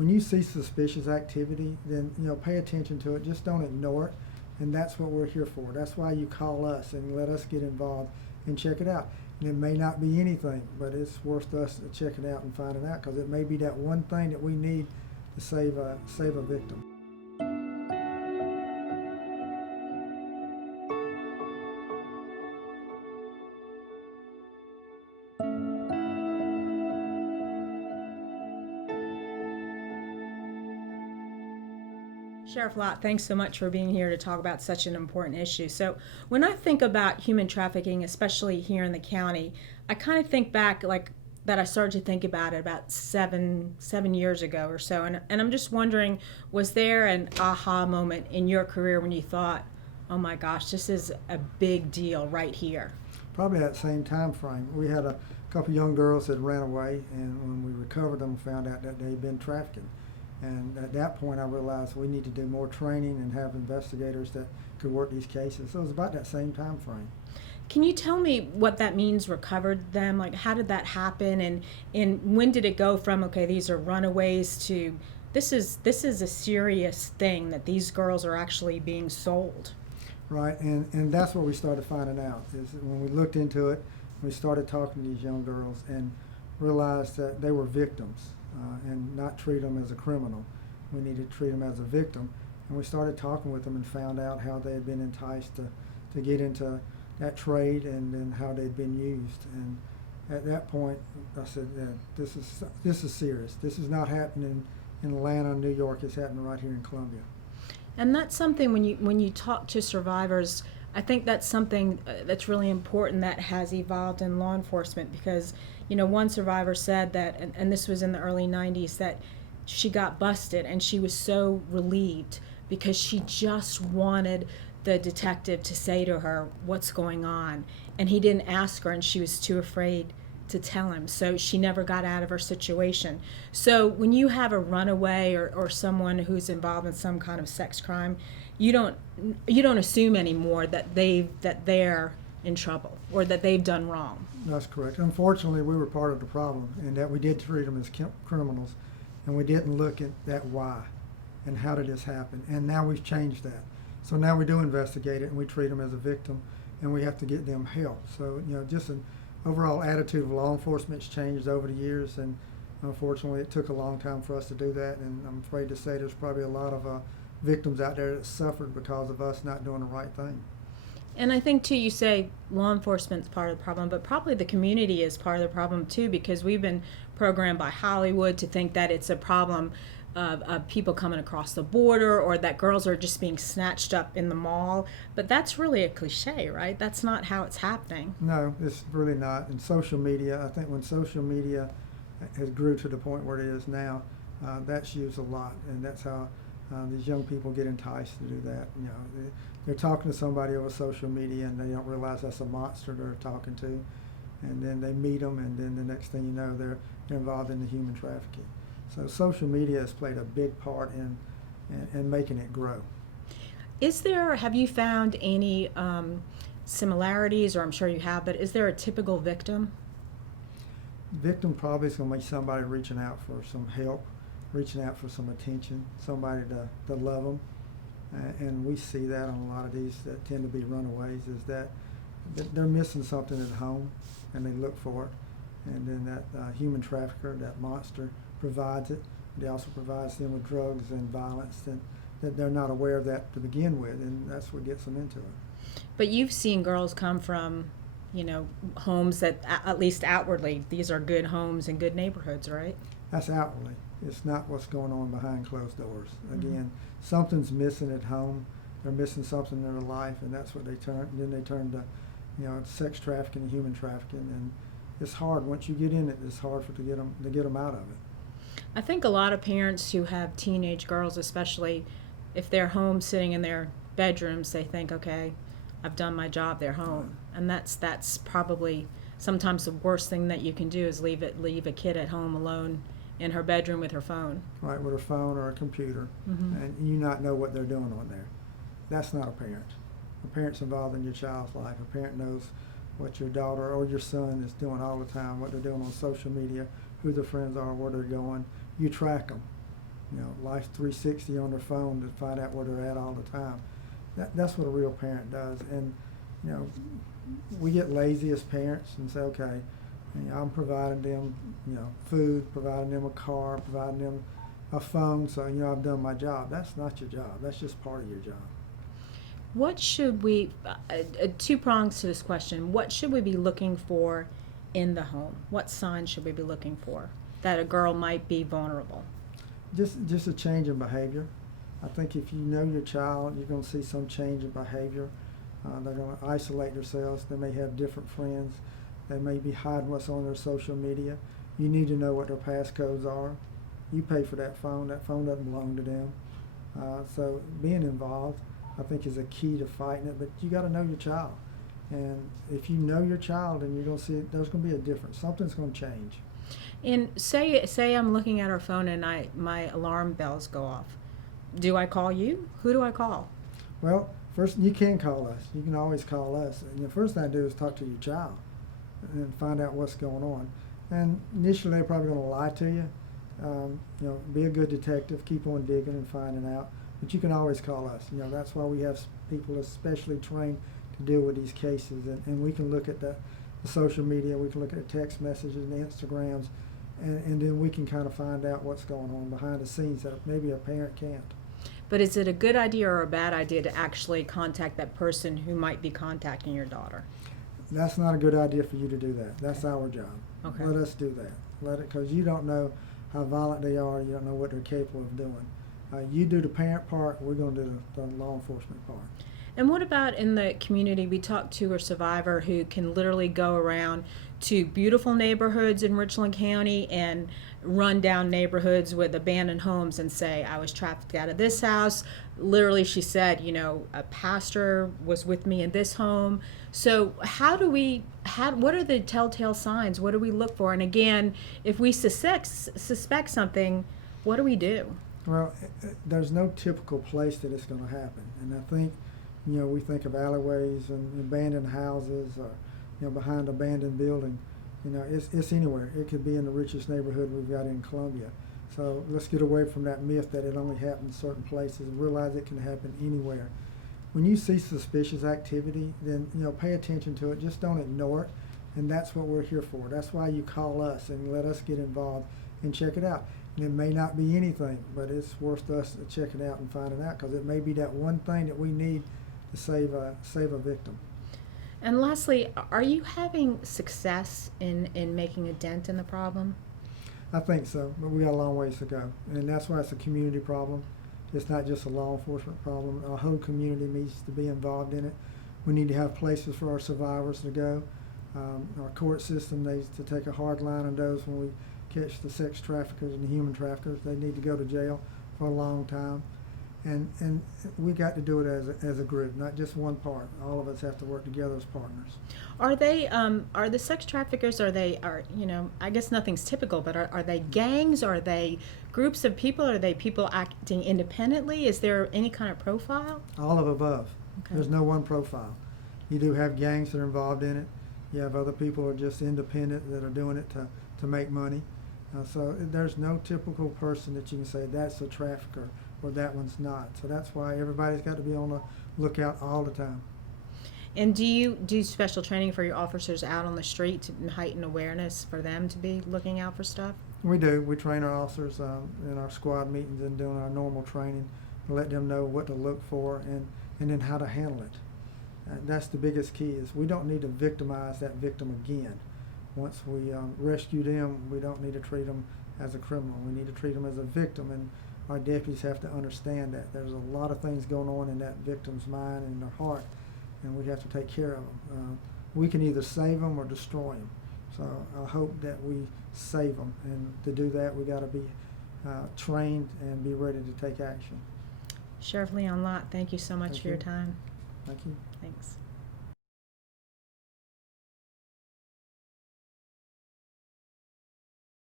when you see suspicious activity, then pay attention to it. Just don't ignore it, and that's what we're here for. That's why you call us and let us get involved and check it out. And it may not be anything, but it's worth us checking out and finding out, because it may be that one thing that we need to save a victim. Sheriff Lott, thanks so much for being here to talk about such an important issue. So when I think about human trafficking, especially here in the county, I kind of think back like that I started to think about it about seven years ago or so. And I'm just wondering, was there an aha moment in your career when you thought, oh my gosh, this is a big deal right here? Probably that same time frame. We had a couple young girls that ran away, and when we recovered them, found out that they'd been trafficking. And at that point, I realized we need to do more training and have investigators that could work these cases. So it was about that same time frame. Can you tell me what that means, recovered them? Like, how did that happen? And when did it go from, okay, these are runaways, to this is a serious thing that these girls are actually being sold? Right, and that's what we started finding out, is that when we looked into it, we started talking to these young girls and realized that they were victims. And not treat them as a criminal. We needed to treat them as a victim. And we started talking with them and found out how they had been enticed to get into that trade, and then how they'd been used. And at that point, I said, yeah, this is serious. This is not happening in Atlanta, New York. It's happening right here in Columbia. And that's something, when you talk to survivors, I think that's something that's really important that has evolved in law enforcement, because one survivor said that, and this was in the early 90s, that she got busted and she was so relieved because she just wanted the detective to say to her what's going on, and he didn't ask her and she was too afraid to tell him, so she never got out of her situation. So when you have a runaway or someone who's involved in some kind of sex crime, you don't assume anymore that they're in trouble or that they've done wrong. That's correct. Unfortunately, we were part of the problem in that we did treat them as criminals, and we didn't look at why and how did this happen. And now we've changed that. So now we do investigate it, and we treat them as a victim, and we have to get them help. So just an overall attitude of law enforcement's changed over the years, and unfortunately, it took a long time for us to do that. And I'm afraid to say there's probably a lot of victims out there that suffered because of us not doing the right thing. And I think, too, you say law enforcement's part of the problem, but probably the community is part of the problem, too, because we've been programmed by Hollywood to think that it's a problem of people coming across the border, or that girls are just being snatched up in the mall. But that's really a cliche, right? That's not how it's happening. No, it's really not. And social media, I think when social media has grew to the point where it is now, that's used a lot, and that's how these young people get enticed to do that. They're talking to somebody over social media, and they don't realize that's a monster they're talking to, and then they meet them, and then the next thing you know, they're involved in the human trafficking. So social media has played a big part in making it grow. Have you found any similarities, or I'm sure you have, but is there a typical victim? Victim probably is going to be somebody reaching out for some help, reaching out for some attention, somebody to love them. And we see that on a lot of these that tend to be runaways, is that they're missing something at home, and they look for it. And then that human trafficker, that monster, provides it. They also provides them with drugs and violence that they're not aware of that to begin with, and that's what gets them into it. But you've seen girls come from, homes that, at least outwardly, these are good homes and good neighborhoods, right? That's outwardly. It's not what's going on behind closed doors. Again, something's missing at home. They're missing something in their life, and that's what they turn. Then they turn to, sex trafficking and human trafficking, and it's hard. Once you get in it, it's hard to get them out of it. I think a lot of parents who have teenage girls, especially if they're home sitting in their bedrooms, they think, okay, I've done my job, they're home. And that's probably sometimes the worst thing that you can do, is leave a kid at home alone in her bedroom with her phone. Right, with a phone or a computer, and you not know what they're doing on there. That's not a parent. A parent's involved in your child's life. A parent knows what your daughter or your son is doing all the time, what they're doing on social media, who their friends are, where they're going. You track them, Life 360 on their phone to find out where they're at all the time. That's what a real parent does. And we get lazy as parents and say, okay, I'm providing them, food, providing them a car, providing them a phone, so I've done my job. That's not your job. That's just part of your job. What should we, two prongs to this question, what should we be looking for in the home? What signs should we be looking for that a girl might be vulnerable? Just a change in behavior. I think if you know your child, you're going to see some change in behavior. They're going to isolate themselves. They may have different friends. They may be hiding what's on their social media. You need to know what their passcodes are. You pay for that phone. That phone doesn't belong to them. So being involved, I think, is a key to fighting it. But you got to know your child. And if you know your child, and you're going to see it, there's going to be a difference. Something's going to change. And say I'm looking at our phone and my alarm bells go off. Do I call you? Who do I call? Well, first, you can call us. You can always call us. And the first thing I do is talk to your child and find out what's going on. And initially, they're probably going to lie to you. Be a good detective. Keep on digging and finding out. But you can always call us. That's why we have people especially trained to deal with these cases. And we can look at the social media. We can look at the text messages and the Instagrams. And then we can kind of find out what's going on behind the scenes that maybe a parent can't. But is it a good idea or a bad idea to actually contact that person who might be contacting your daughter? That's not a good idea for you to do that. That's our job. Okay. Let us do that. Because you don't know how violent they are. You don't know what they're capable of doing. You do the parent part. We're going to do the law enforcement part. And what about in the community? We talked to a survivor who can literally go around to beautiful neighborhoods in Richland County and run down neighborhoods with abandoned homes and say, I was trafficked out of this house. Literally, she said, a pastor was with me in this home. So what are the telltale signs? What do we look for? And again, if we suspect something, what do we do? Well, there's no typical place that it's going to happen. And I think, we think of alleyways and abandoned houses or, behind abandoned building. It's anywhere. It could be in the richest neighborhood we've got in Columbia. So let's get away from that myth that it only happens in certain places and realize it can happen anywhere. When you see suspicious activity, then, pay attention to it. Just don't ignore it. And that's what we're here for. That's why you call us and let us get involved and check it out. And it may not be anything, but it's worth us checking out and finding out, because it may be that one thing that we need to save a victim. And lastly, are you having success in making a dent in the problem? I think so, but we got a long ways to go. And that's why it's a community problem. It's not just a law enforcement problem. Our whole community needs to be involved in it. We need to have places for our survivors to go. Our court system needs to take a hard line on those when we catch the sex traffickers and the human traffickers. They need to go to jail for a long time. And we got to do it as a group, not just one part. All of us have to work together as partners. Are the sex traffickers, I guess nothing's typical, but are they gangs? Are they groups of people? Are they people acting independently? Is there any kind of profile? All of above. Okay. There's no one profile. You do have gangs that are involved in it. You have other people who are just independent that are doing it to make money. So there's no typical person that you can say that's a trafficker or that one's not. So that's why everybody's got to be on the lookout all the time. And do you do special training for your officers out on the street to heighten awareness for them to be looking out for stuff? We do. We train our officers in our squad meetings and doing our normal training to let them know what to look for and then how to handle it. That's the biggest key, is we don't need to victimize that victim again. Once we rescue them, we don't need to treat them as a criminal. We need to treat them as a victim, and our deputies have to understand that. There's a lot of things going on in that victim's mind and their heart, and we have to take care of them. We can either save them or destroy them. So I hope that we save them, and to do that, we got to be trained and be ready to take action. Sheriff Leon Lott, thank you so much Thank for your you. time. Thank you. Thanks.